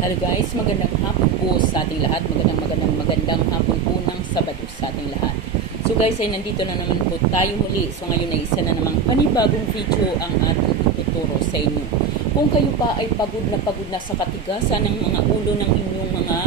Hello guys, magandang hapon po sa ating lahat. Magandang magandang magandang hapon po ng Sabado sa ating lahat. So guys, ay nandito na naman po tayo muli. So ngayon ay isa na namang panibagong video ang ating ituturo sa inyo. Kung kayo pa ay pagod na pagod na sa katigasan ng mga ulo ng inyong mga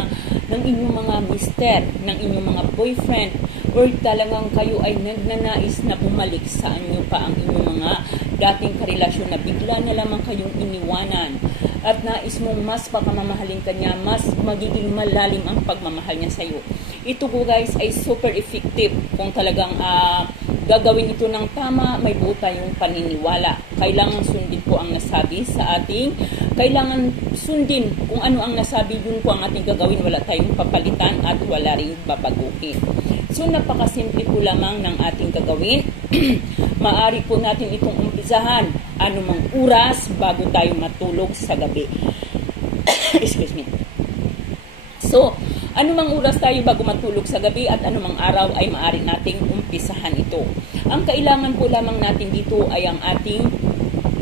ng inyong mga mister, ng inyong mga boyfriend, or talagang kayo ay nagnanais na bumalik sa inyo pa ang inyong mga dating karelasyon na bigla na lamang kayong iniwanan at nais mong mas pagmamahalin ka niya, mas magiging malalim ang pagmamahal niya sa iyo. Ito po guys ay super effective kung talagang ah, gagawin ito ng tama, may buo tayong paniniwala. Kailangan sundin po ang nasabi sa ating, kailangan sundin kung ano ang nasabi, yun po ang ating gagawin, wala tayong papalitan at wala rin babaguhin. So napakasimple po lamang ng ating gagawin. Maari po natin itong umpisahan anumang oras bago tayo matulog sa gabi. Excuse me. So, anumang oras tayo bago matulog sa gabi at anumang araw ay maaari nating umpisahan ito. Ang kailangan po lamang natin dito ay ang ating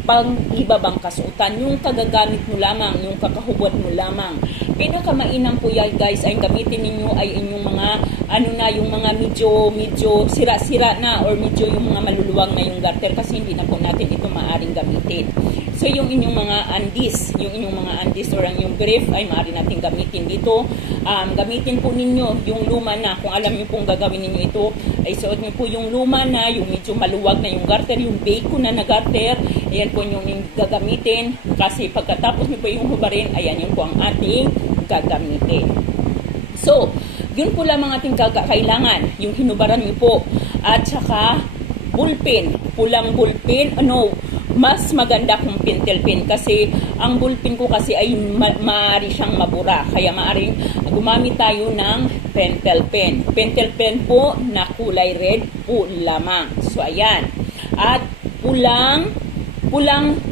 pang-ibabang kasuotan, yung kagagamit mo lamang, yung kakahubad mo lamang. Pinakamainam po yan guys ay gamitin ninyo ay inyong mga ano na yung mga medyo medyo sira-sira na or medyo yung mga maluluwang na yung garter kasi hindi na po natin ito maaring gamitin. So yung inyong mga andis, yung inyong mga andis or ang yung brief ay maaari natin gamitin dito. Um, gamitin po ninyo yung luma na, kung alam niyo pong gagawin ninyo ito, ay suot niyo po yung luma na, yung medyo maluwag na yung garter, yung bacon na na garter, ayan po yung, yung gagamitin. Kasi pagkatapos niyo po yung hubarin, ayan yun po ang ating gagamitin. So, yun po lamang ating kailangan, yung hinubaran niyo po. At saka, bullpen, pulang bullpen, ano, mas maganda kung pentel pen kasi ang bullpen ko kasi ay ma- maaari siyang mabura. Kaya maaaring gumamit tayo ng pentel pen. Pentel pen po na kulay red po lamang. So, ayan. At pulang, pulang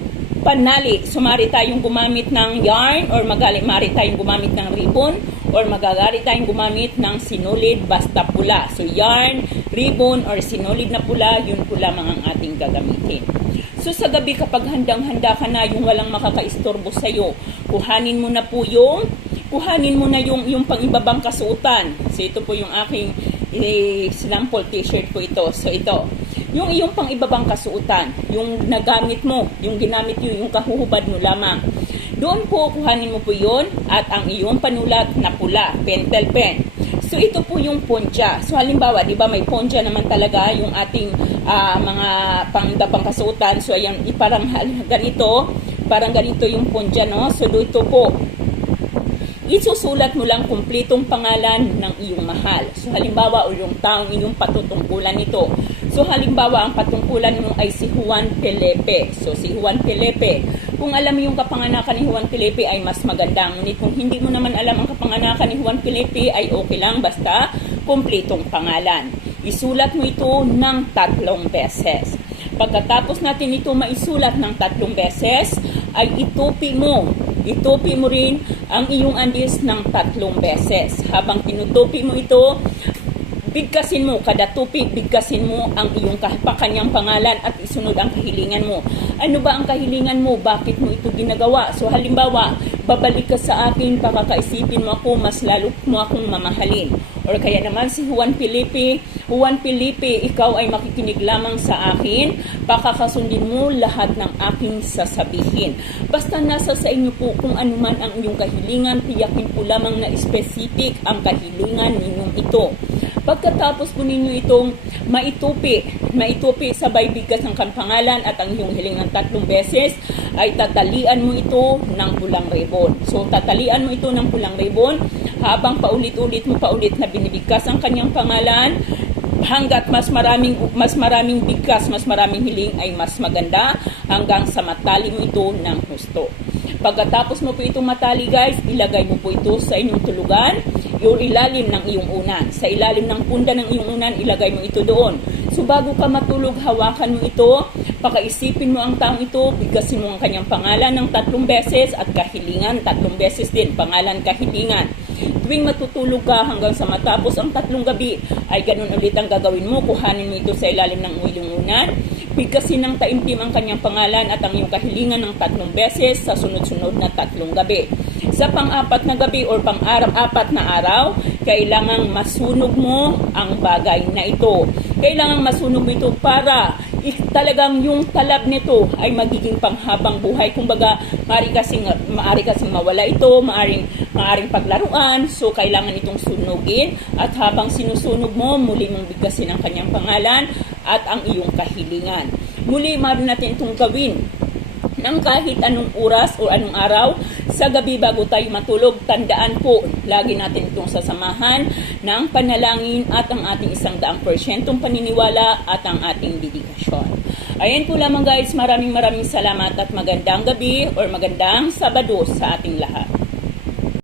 panali. So, maaari tayong gumamit ng yarn or magali, maaari tayong gumamit ng ribbon or magagari tayong gumamit ng sinulid basta pula. So, yarn, ribbon, or sinulid na pula, yun po lamang ang ating gagamitin. So, sa gabi kapag handang-handa ka na, yung walang makakaistorbo sa'yo, kuhanin mo na po yung, kuhanin mo na yung, yung pang-ibabang kasuotan. So, ito po yung aking eh, sample t-shirt po ito. So, ito. Yung iyong pang-ibabang kasuotan, yung nagamit mo, yung ginamit yun, yung kahuhubad mo lamang. Doon po, kuhanin mo po yun at ang iyong panulat na pula, pentel pen. So ito po yung poncha. So halimbawa, 'di ba may poncha naman talaga yung ating ah, mga pangdapang kasuotan. So ayan, parang ganito, parang ganito yung poncha, no? So dito po, isusulat mo lang kumpletong pangalan ng iyong mahal. So halimbawa, o yung taong inyong patutungkulan nito. So halimbawa, ang patungkulan mo ay si Juan Pelepe. So si Juan Pelepe, kung alam mo yung kapanganakan ni Juan Pelepe ay mas maganda. Ngunit kung hindi mo naman alam ang kapanganakan ni Juan Pelepe ay okay lang basta kumpletong pangalan. Isulat mo ito ng tatlong beses. Pagkatapos natin ito maisulat ng tatlong beses, ay itupi mo. Itupi mo rin ang iyong andis ng tatlong beses. Habang tinutupi mo ito, bigkasin mo, kada tupi, bigkasin mo ang iyong kah- kanyang pangalan at isunod ang kahilingan mo. Ano ba ang kahilingan mo? Bakit mo ito ginagawa? So halimbawa, babalik ka sa akin, pakakaisipin mo ako, mas lalo mo akong mamahalin. Or kaya naman si Juan Felipe, Juan Felipe, ikaw ay makikinig lamang sa akin, pakakasundin mo lahat ng aking sasabihin. Basta nasa sa inyo po kung ano man ang inyong kahilingan, tiyakin po lamang na specific ang kahilingan ninyong ito. Pagkatapos po ninyo itong maitupi, maitupi sabay bigkas ng pangalan at ang iyong hiling ng tatlong beses, ay tatalian mo ito ng pulang ribbon. So, tatalian mo ito ng pulang ribbon habang paulit-ulit mo paulit na binibigkas ang kanyang pangalan hanggat mas maraming mas maraming bigkas, mas maraming hiling ay mas maganda hanggang sa matali mo ito ng husto. Pagkatapos mo po itong matali guys, ilagay mo po ito sa inyong tulugan, yung ilalim ng iyong unan. Sa ilalim ng punda ng iyong unan, ilagay mo ito doon. So bago ka matulog, hawakan mo ito, pakaisipin mo ang taong ito, bigkasin mo ang kanyang pangalan ng tatlong beses at kahilingan, tatlong beses din, pangalan kahilingan. Tuwing matutulog ka hanggang sa matapos ang tatlong gabi, ay ganun ulit ang gagawin mo, kuhanin mo ito sa ilalim ng iyong unan, bigkasin ng taimtim ang kanyang pangalan at ang iyong kahilingan ng tatlong beses sa sunod-sunod na tatlong gabi. Sa pang-apat na gabi or pang-apat na araw, kailangang masunog mo ang bagay na ito. Kailangang masunog mo ito para talagang yung talab nito ay magiging panghabang buhay. Kumbaga, maari kasing, maari kasing mawala ito, maaring, maaring paglaruan. So, kailangan itong sunugin. At habang sinusunog mo, muli mong bigkasin ang kanyang pangalan at ang iyong kahilingan. Muli, maaari natin itong gawin ng kahit anong oras o anong araw sa gabi bago tayo matulog. Tandaan po, lagi natin itong sasamahan ng panalangin at ang ating isang daang porsyentong paniniwala at ang ating dedikasyon. Ayan po lamang guys, maraming maraming salamat at magandang gabi or magandang Sabado sa ating lahat.